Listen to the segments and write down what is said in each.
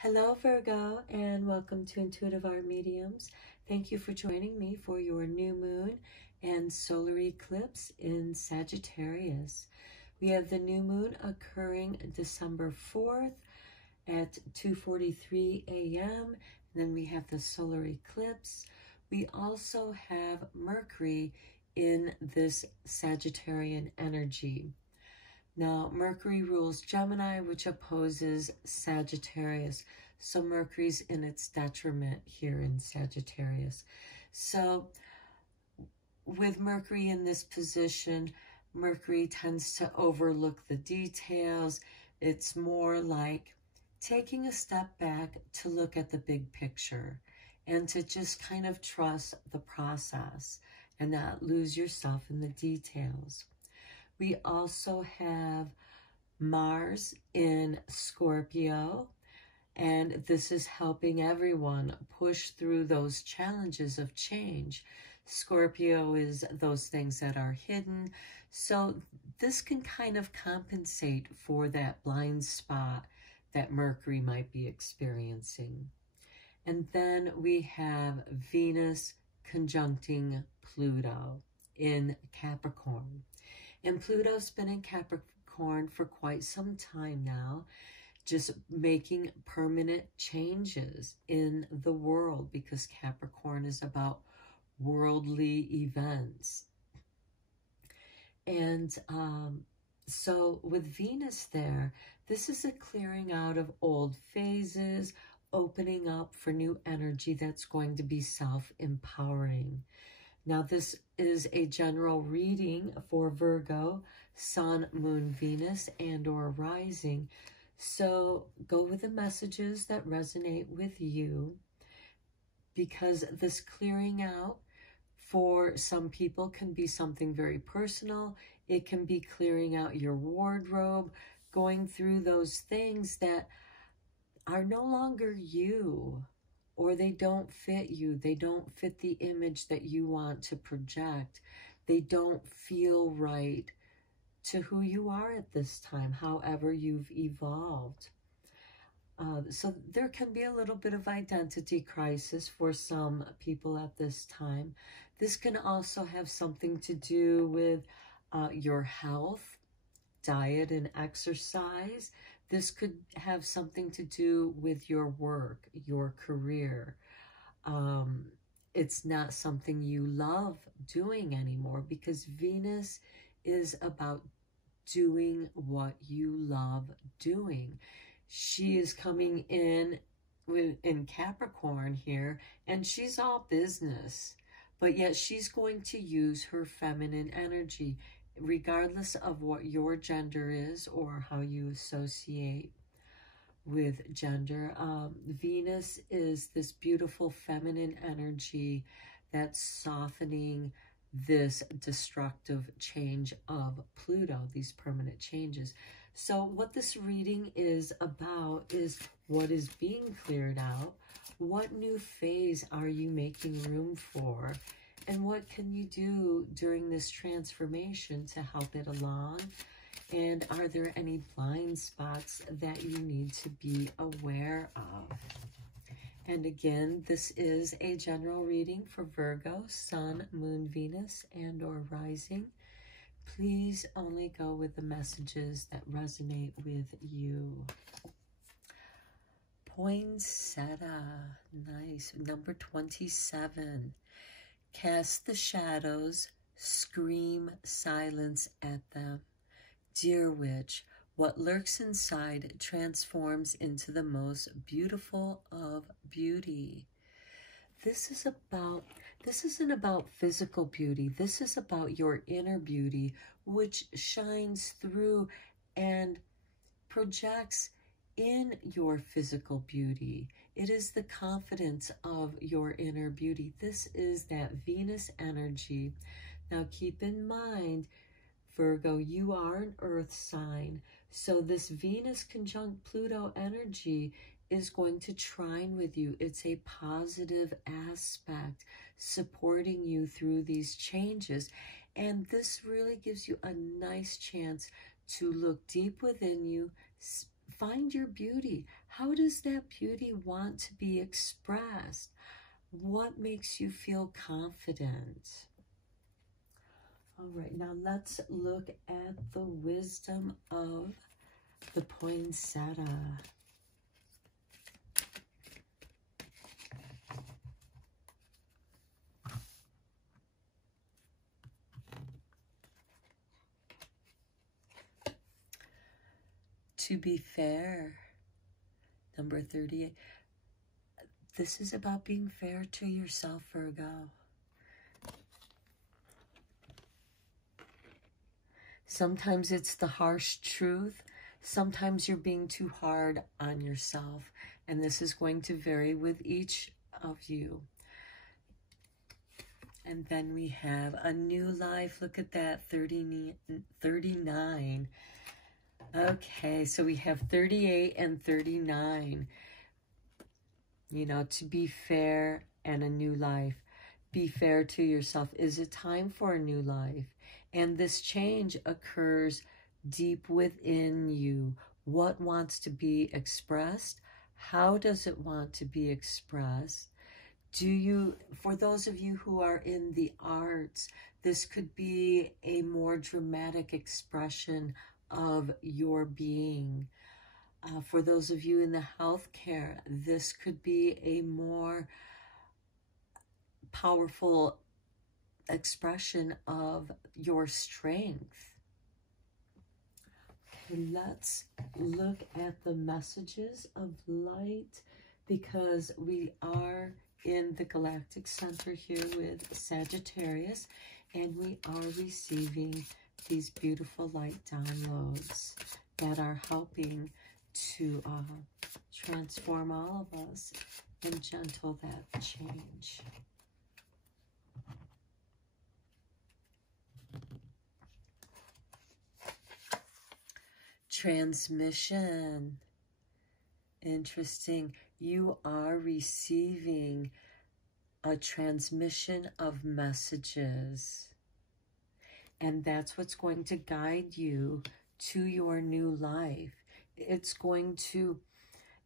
Hello, Virgo, and welcome to Intuitive Art Mediums. Thank you for joining me for your new moon and solar eclipse in Sagittarius. We have the new moon occurring December 4th at 2:43 a.m. And then we have the solar eclipse. We also have Mercury in this Sagittarian energy. Now, Mercury rules Gemini, which opposes Sagittarius. So Mercury's in its detriment here in Sagittarius. So with Mercury in this position, Mercury tends to overlook the details. It's more like taking a step back to look at the big picture and to just kind of trust the process and not lose yourself in the details. We also have Mars in Scorpio, and this is helping everyone push through those challenges of change. Scorpio is those things that are hidden, so this can kind of compensate for that blind spot that Mercury might be experiencing. And then we have Venus conjuncting Pluto in Capricorn. And Pluto's been in Capricorn for quite some time now, just making permanent changes in the world, because Capricorn is about worldly events. And so with Venus there, this is a clearing out of old phases, opening up for new energy that's going to be self-empowering. Now, this is a general reading for Virgo, Sun, Moon, Venus, and or rising. So go with the messages that resonate with you, because this clearing out for some people can be something very personal. It can be clearing out your wardrobe, going through those things that are no longer you, or they don't fit you. They don't fit the image that you want to project. They don't feel right to who you are at this time, however you've evolved. So there can be a little bit of identity crisis for some people at this time. This can also have something to do with your health, diet, and exercise. This could have something to do with your work, your career. It's not something you love doing anymore, because Venus is about doing what you love doing. She is coming in Capricorn here, and she's all business, but yet she's going to use her feminine energy, regardless of what your gender is or how you associate with gender. Venus is this beautiful feminine energy that's softening this destructive change of Pluto, these permanent changes. So what this reading is about is what is being cleared out. What new phase are you making room for? And what can you do during this transformation to help it along? And are there any blind spots that you need to be aware of? And again, this is a general reading for Virgo, Sun, Moon, Venus, and or rising. Please only go with the messages that resonate with you. Poinsettia, nice. Number 27. Cast the shadows, scream silence at them. Dear witch, what lurks inside transforms into the most beautiful of beauty. This isn't about physical beauty. This is about your inner beauty, which shines through and projects in your physical beauty. It is the confidence of your inner beauty. This is that Venus energy. Now keep in mind, Virgo, you are an earth sign. So this Venus conjunct Pluto energy is going to trine with you. It's a positive aspect supporting you through these changes. And this really gives you a nice chance to look deep within you, find your beauty. How does that beauty want to be expressed? What makes you feel confident? All right, now let's look at the wisdom of the poinsettia. To be fair, number 38. This is about being fair to yourself, Virgo. Sometimes it's the harsh truth. Sometimes you're being too hard on yourself. And this is going to vary with each of you. And then we have a new life. Look at that, 39. Okay, so we have 38 and 39. You know, to be fair and a new life. Be fair to yourself. Is it time for a new life? And this change occurs deep within you. What wants to be expressed? How does it want to be expressed? For those of you who are in the arts, this could be a more dramatic expression of your being. For those of you in the healthcare, this could be a more powerful expression of your strength. Okay, let's look at the messages of light, because we are in the galactic center here with Sagittarius, and we are receiving these beautiful light downloads that are helping to transform all of us and gentle that change. Transmission. Interesting. You are receiving a transmission of messages. And that's what's going to guide you to your new life. It's going to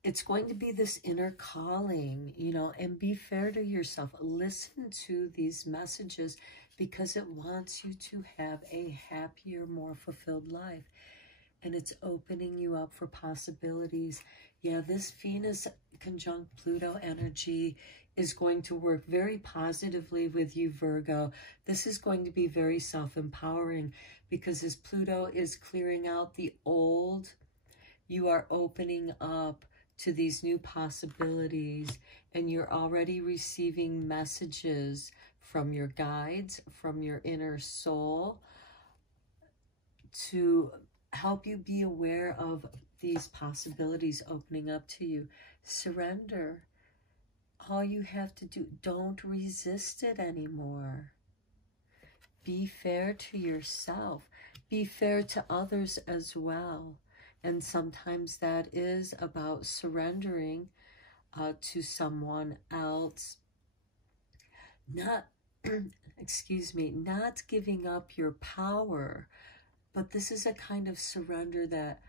be this inner calling, you know, and be fair to yourself. Listen to these messages because it wants you to have a happier, more fulfilled life. And it's opening you up for possibilities. Yeah, this Venus conjunct Pluto energy is going to work very positively with you, Virgo. This is going to be very self-empowering because as Pluto is clearing out the old, you are opening up to these new possibilities, and you're already receiving messages from your guides, from your inner soul, to help you be aware of these possibilities opening up to you. Surrender. All you have to do, don't resist it anymore. Be fair to yourself. Be fair to others as well. And sometimes that is about surrendering to someone else. Not, excuse me, not giving up your power. But this is a kind of surrender that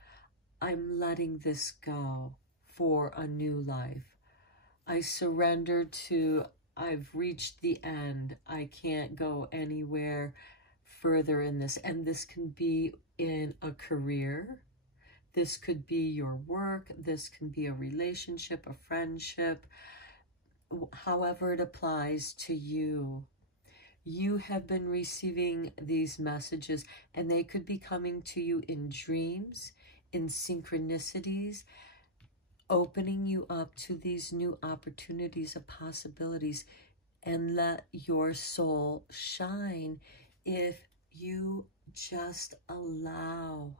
I'm letting this go for a new life. I surrender to, I've reached the end. I can't go anywhere further in this. And this can be in a career. This could be your work. This can be a relationship, a friendship, however it applies to you. You have been receiving these messages, and they could be coming to you in dreams, in synchronicities, opening you up to these new opportunities of possibilities. And let your soul shine if you just allow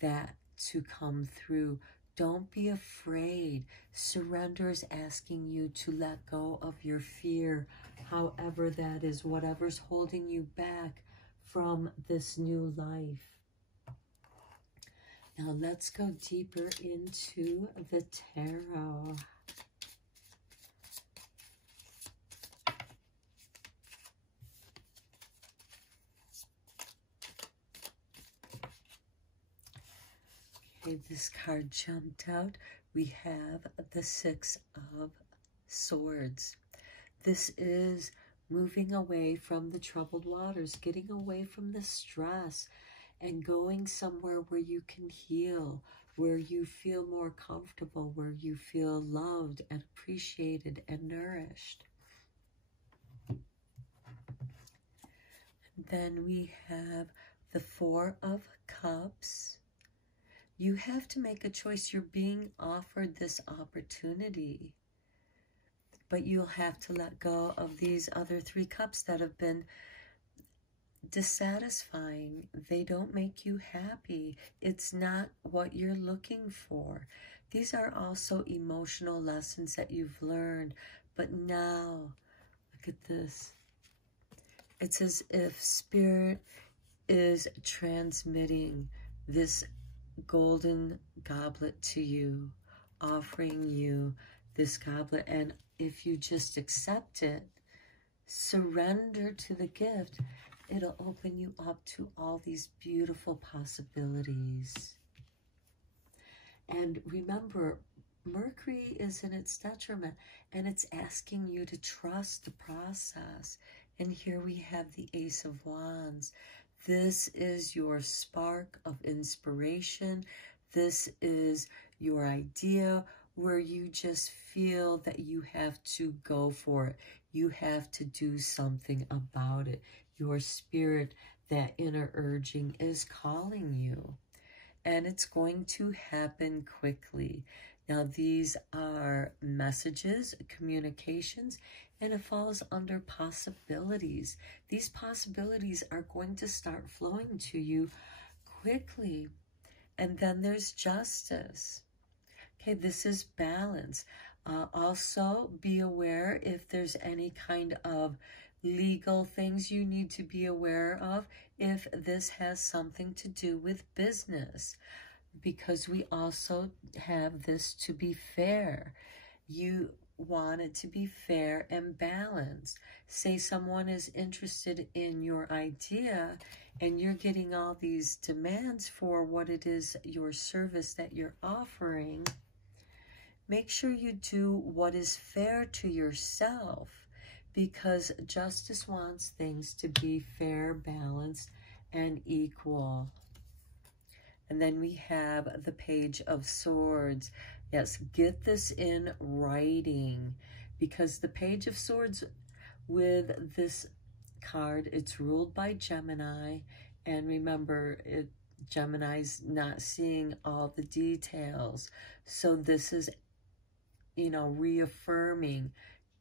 that to come through. Don't be afraid. Surrender is asking you to let go of your fear, however that is, whatever's holding you back from this new life. Now let's go deeper into the tarot. Okay, this card jumped out. We have the Six of Swords. This is moving away from the troubled waters, getting away from the stress, and going somewhere where you can heal, where you feel more comfortable, where you feel loved and appreciated and nourished. Then we have the Four of Cups. You have to make a choice. You're being offered this opportunity, but you'll have to let go of these other 3 cups that have been dissatisfying. They don't make you happy. It's not what you're looking for. These are also emotional lessons that you've learned, but now, look at this. It's as if Spirit is transmitting this golden goblet to you, offering you this goblet. And if you just accept it, surrender to the gift, it'll open you up to all these beautiful possibilities. And remember, Mercury is in its detriment, and it's asking you to trust the process. And here we have the Ace of Wands. This is your spark of inspiration. This is your idea where you just feel that you have to go for it. You have to do something about it. Your spirit, that inner urging, is calling you. And it's going to happen quickly. Now, these are messages, communications, and it falls under possibilities. These possibilities are going to start flowing to you quickly. And then there's justice. Okay, this is balance. Also, be aware if there's any kind of legal things you need to be aware of if this has something to do with business, because we also have this to be fair. You want it to be fair and balanced. Say someone is interested in your idea and you're getting all these demands for what it is, your service that you're offering. Make sure you do what is fair to yourself, because justice wants things to be fair, balanced, and equal. And then we have the Page of Swords. Yes, get this in writing, because the Page of Swords with this card, it's ruled by Gemini. And remember, Gemini's not seeing all the details. So this is, reaffirming.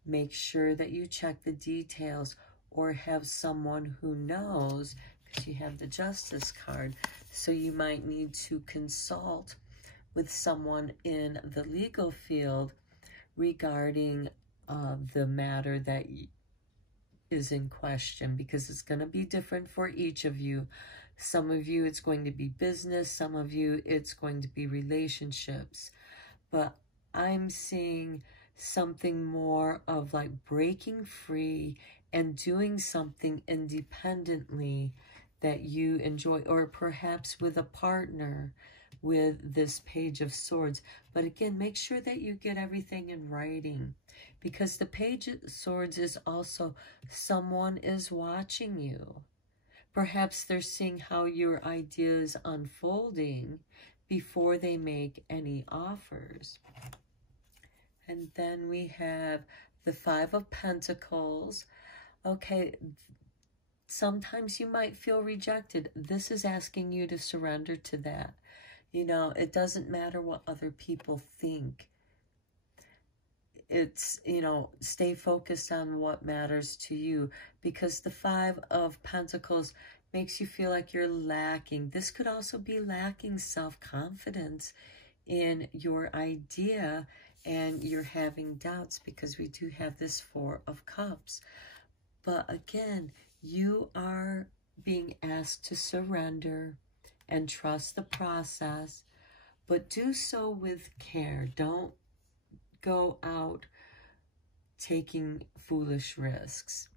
Make sure that you check the details or have someone who knows, because you have the Justice card. So you might need to consult with someone in the legal field regarding the matter that is in question, because it's going to be different for each of you. Some of you, it's going to be business. Some of you, it's going to be relationships. But I'm seeing something more of like breaking free and doing something independently that you enjoy, or perhaps with a partner with this Page of Swords. But again, make sure that you get everything in writing, because the Page of Swords is also someone is watching you. Perhaps they're seeing how your idea is unfolding before they make any offers. And then we have the Five of Pentacles. Okay, sometimes you might feel rejected. This is asking you to surrender to that. It doesn't matter what other people think. It's, stay focused on what matters to you, because the Five of Pentacles makes you feel like you're lacking. This could also be lacking self-confidence in your idea, and you're having doubts, because we do have this Four of Cups. But again, you are being asked to surrender and trust the process, but do so with care. Don't go out taking foolish risks.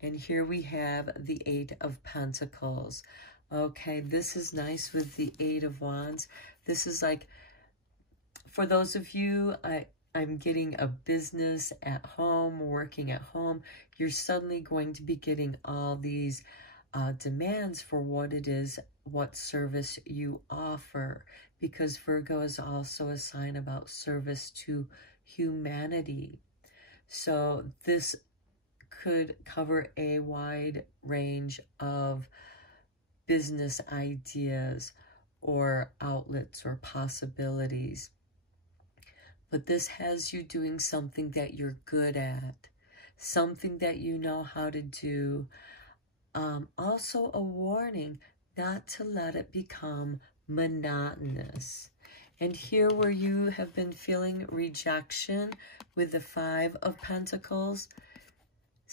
And here we have the Eight of Pentacles. Okay, this is nice with the Eight of Wands. This is like, for those of you, I'm getting a business at home, working at home. You're suddenly going to be getting all these demands for what it is, what service you offer, because Virgo is also a sign about service to humanity. So this could cover a wide range of business ideas or outlets or possibilities. But this has you doing something that you're good at, something that you know how to do. Also a warning not to let it become monotonous. And here where you have been feeling rejection with the 5 of Pentacles,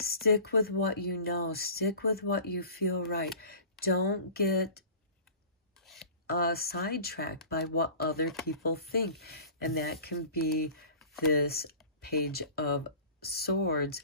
stick with what you know. Stick with what you feel right. Don't get sidetracked by what other people think. And that can be this Page of Swords,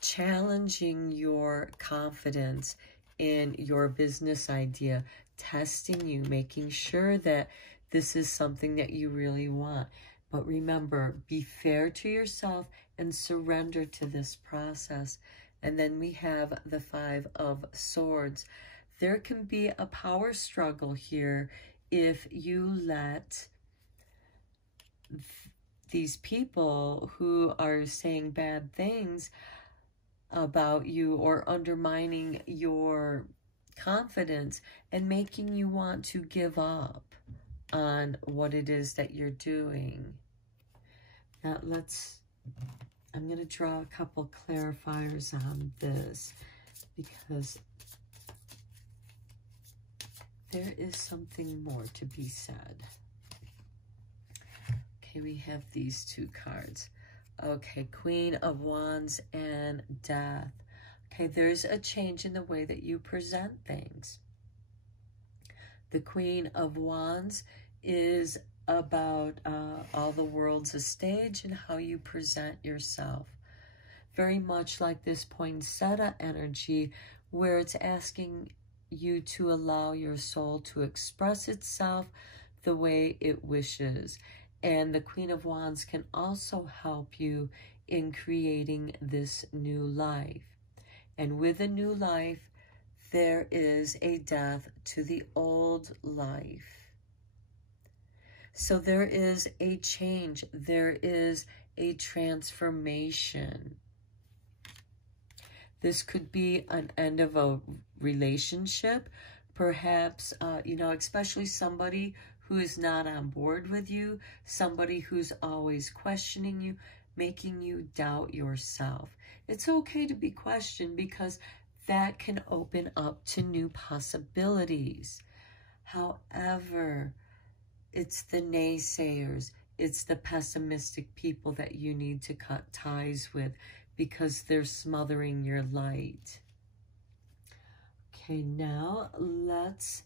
challenging your confidence in your business idea, testing you, making sure that this is something that you really want. But remember, be fair to yourself and surrender to this process. And then we have the 5 of Swords. There can be a power struggle here if you let these people who are saying bad things about you or undermining your confidence and making you want to give up on what it is that you're doing. Now I'm going to draw a couple clarifiers on this, because there is something more to be said. Okay, we have these 2 cards. Okay, Queen of Wands and Death. Okay, there's a change in the way that you present things. The Queen of Wands is about all the world's a stage and how you present yourself. Very much like this poinsettia energy, where it's asking you to allow your soul to express itself the way it wishes. And the Queen of Wands can also help you in creating this new life. And with a new life, there is a death to the old life. So there is a change. There is a transformation. This could be an end of a relationship. Perhaps, especially somebody who is not on board with you, somebody who's always questioning you, making you doubt yourself. It's okay to be questioned, because that can open up to new possibilities. However, it's the naysayers, it's the pessimistic people that you need to cut ties with, because they're smothering your light. Okay, now let's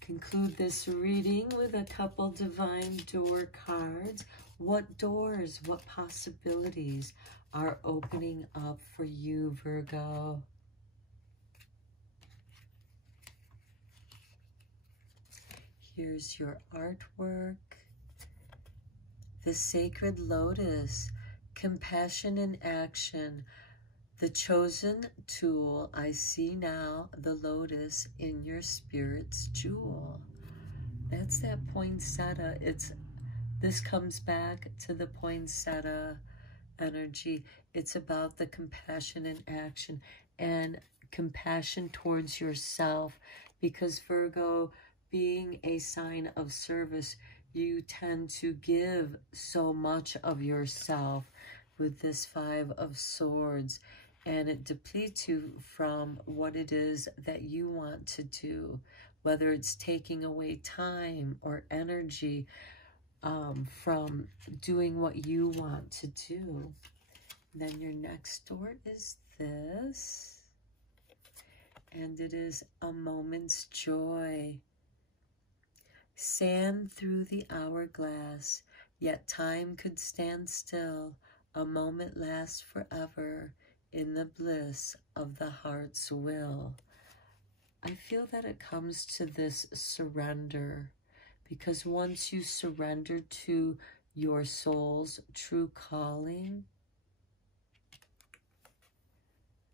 conclude this reading with a couple divine door cards. What doors, what possibilities are opening up for you, Virgo? Here's your artwork. The Sacred Lotus, compassion in action. The chosen tool, I see now the lotus in your spirit's jewel. That's that poinsettia. This comes back to the poinsettia energy. It's about the compassion in action and compassion towards yourself, because Virgo, being a sign of service, you tend to give so much of yourself with this 5 of Swords. And it depletes you from what it is that you want to do, whether it's taking away time or energy from doing what you want to do. And then your next door is this, and it is a moment's joy. Sand through the hourglass, yet time could stand still. A moment lasts forever. In the bliss of the heart's will. I feel that it comes to this surrender, Because once you surrender to your soul's true calling,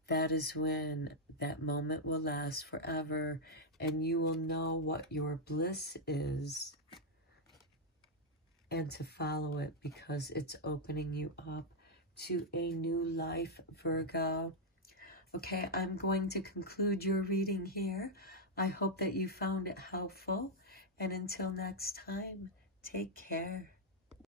that is when that moment will last forever, and you will know what your bliss is and to follow it, because it's opening you up to a new life, Virgo. Okay, I'm going to conclude your reading here. I hope that you found it helpful, and until next time, take care.